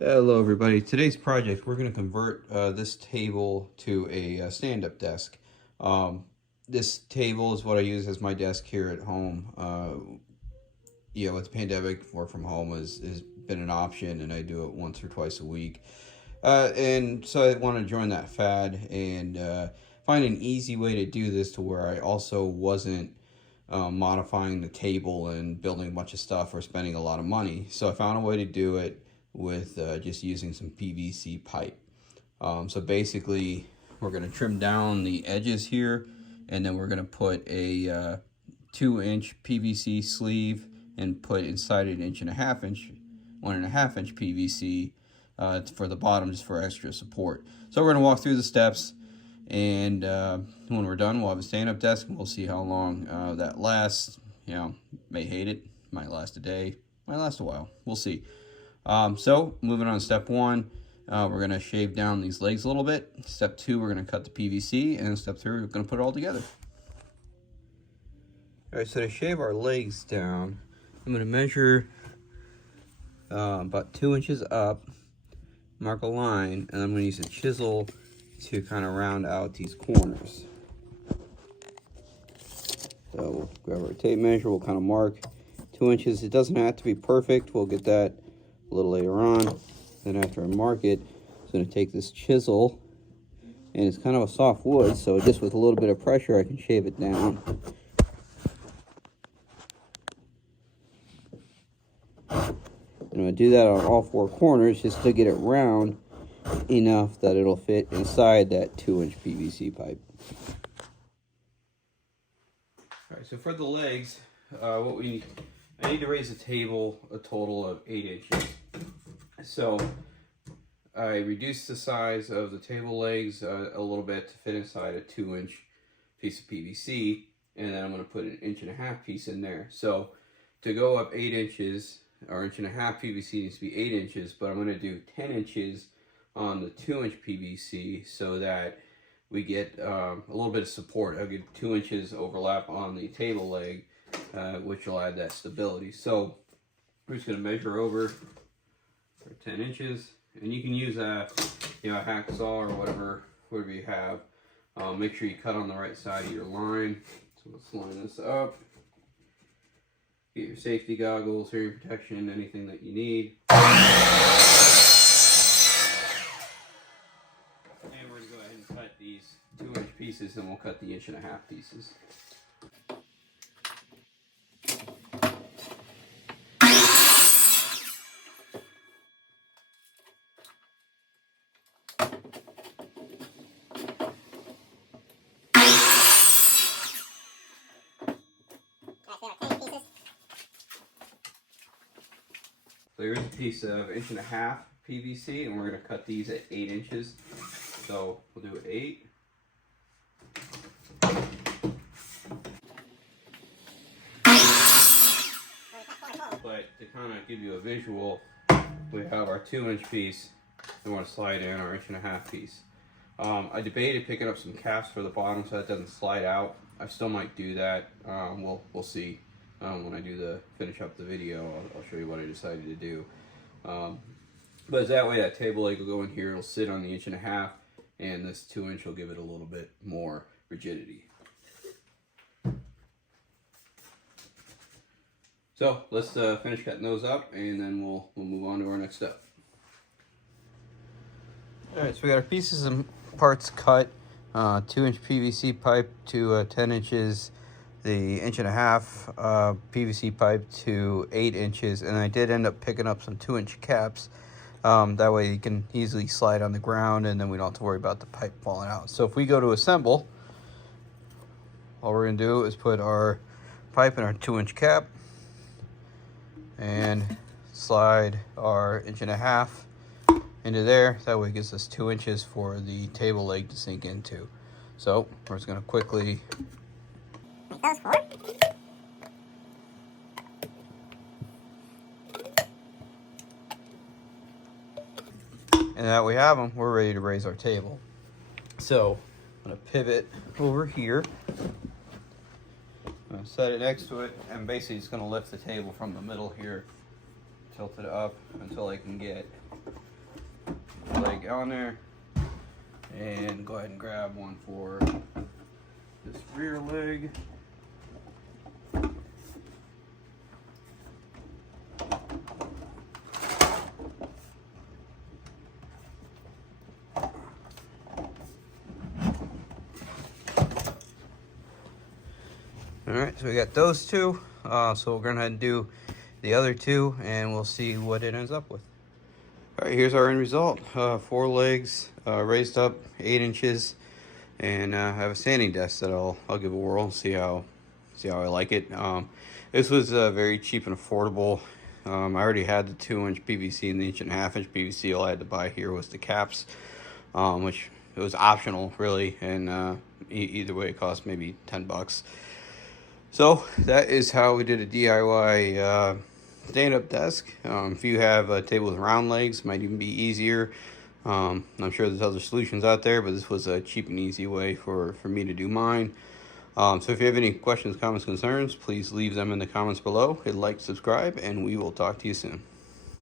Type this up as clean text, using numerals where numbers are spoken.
Hello everybody. Today's project, we're going to convert this table to a stand-up desk. Um, this table is what I use as my desk here at home. With the pandemic, work from home has been an option, and I do it once or twice a week. And so I want to join that fad and find an easy way to do this to where I also wasn't modifying the table and building a bunch of stuff or spending a lot of money. So I found a way to do it with just using some PVC pipe. So basically, we're going to trim down the edges here, and then we're going to put a 2-inch PVC sleeve and put inside an 1.5 inch, 1.5 inch PVC for the bottom, just for extra support. So we're going to walk through the steps, and when we're done, we'll have a stand-up desk, and we'll see how long that lasts. May hate it, might last a day, might last a while. We'll see. So moving on to step 1, we're going to shave down these legs a little bit. Step 2, we're going to cut the PVC, and step 3, we're going to put it all together. All right, so to shave our legs down, I'm going to measure about 2 inches up, mark a line, and I'm going to use a chisel to kind of round out these corners. So we'll grab our tape measure, we'll kind of mark 2 inches. It doesn't have to be perfect. We'll get that a little later on. Then after I mark it, I'm going to take this chisel, and it's kind of a soft wood, so just with a little bit of pressure I can shave it down. And I'm going to do that on all 4 corners just to get it round enough that it'll fit inside that 2-inch PVC pipe. Alright, so for the legs, I need to raise the table a total of 8 inches. So I reduced the size of the table legs a little bit to fit inside a 2-inch piece of PVC, and then I'm going to put an 1.5-inch piece in there. So to go up 8 inches, or 1.5-inch PVC needs to be 8 inches, but I'm going to do 10 inches on the 2-inch PVC so that we get a little bit of support. I'll get 2 inches overlap on the table leg, which will add that stability. So we're just going to measure over for 10 inches, and you can use a hacksaw or whatever you have. Make sure you cut on the right side of your line. So let's line this up. Get your safety goggles, hearing protection, anything that you need. And we're going to go ahead and cut these 2-inch pieces, and we'll cut the 1.5-inch pieces. So here's a piece of 1.5-inch PVC, and we're going to cut these at 8 inches. So we'll do 8. But to kind of give you a visual, we have our 2-inch piece. We want to slide in our 1.5-inch piece. I debated picking up some caps for the bottom so that doesn't slide out. I still might do that. We'll see. When I do finish up the video, I'll show you what I decided to do. But that way, that table leg will go in here. It'll sit on the 1.5-inch, and this 2-inch will give it a little bit more rigidity. So let's finish cutting those up, and then we'll move on to our next step. All right, so we got our pieces and parts cut. 2-inch PVC pipe to 10 inches. The 1.5-inch PVC pipe to 8 inches, and I did end up picking up some 2-inch caps. That way you can easily slide on the ground, and then we don't have to worry about the pipe falling out. So if we go to assemble, all we're going to do is put our pipe in our 2-inch cap and slide our 1.5-inch into there. That way it gives us 2 inches for the table leg to sink into. So we're just going to quickly those 4. And now we have them, we're ready to raise our table. So I'm going to pivot over here. I'm going to set it next to it, and basically it's going to lift the table from the middle here, tilt it up until I can get leg on there. And go ahead and grab one for this rear leg. Alright, so we got those two. So we're gonna do the other two and we'll see what it ends up with. Alright, here's our end result. 4 legs, raised up 8 inches, and I have a sanding desk that I'll give a whirl and see how I like it. This was very cheap and affordable. I already had the 2-inch PVC and the 1.5-inch PVC. All I had to buy here was the caps, which it was optional really, and either way it cost maybe $10. So that is how we did a DIY stand-up desk. If you have a table with round legs, it might even be easier. I'm sure there's other solutions out there, but this was a cheap and easy way for me to do mine. So if you have any questions, comments, concerns, please leave them in the comments below. Hit like, subscribe, and we will talk to you soon.